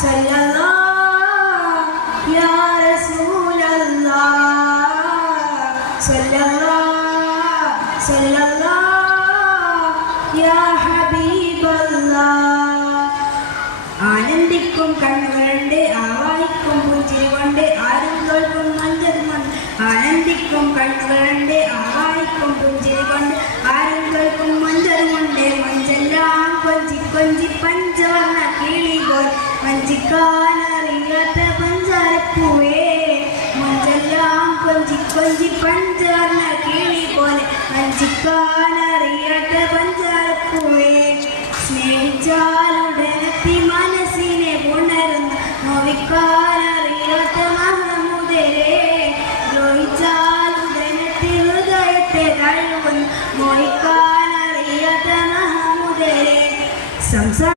സല്ലല്ലാഹ് യാ റസൂലല്ലാഹ് സല്ലല്ലാഹ് സല്ലല്ലാഹ് യാ ഹബീബല്ലാഹ്. ആനന്ദിക്കും കണ്ണുകളുണ്ട്, ആവാഹിക്കും പുഞ്ചിരി കൊണ്ട്, ആരും തോൽക്കും മഞ്ചത് കൊണ്ട്. ആനന്ദിക്കും കണ്ണുകളുണ്ട്, ആവാഹിക്കും പുഞ്ചിരി കൊണ്ട്, ആരും തോൽക്കും മഞ്ചത് കൊണ്ട്. മഞ്ചെല്ലാം കൊഞ്ചി കൊഞ്ചി പഞ്ചവർണ്ണ കിളി പോൽ, വഞ്ചിക്കാനറിയാത്ത പഞ്ചാരപ്പൂവേ. മഞ്ചെല്ലാം കൊഞ്ചി കൊഞ്ചി പഞ്ചവർണ്ണ കിളി പോലെ, വഞ്ചിക്കാനറിയാത്ത പഞ്ചാരപ്പൂവേ. സ്നേഹിച്ചാലുടനെത്തി മനസ്സിനെ പുണരുന്ന നോവിക്കാനറിയാത്ത മഹമൂദരേ. ദ്രോഹിച്ചാലുടനെത്തി ഹൃദയത്തെ തഴുകുന്ന മോഹിക്കാനറിയാത്ത മഹമൂദരേ.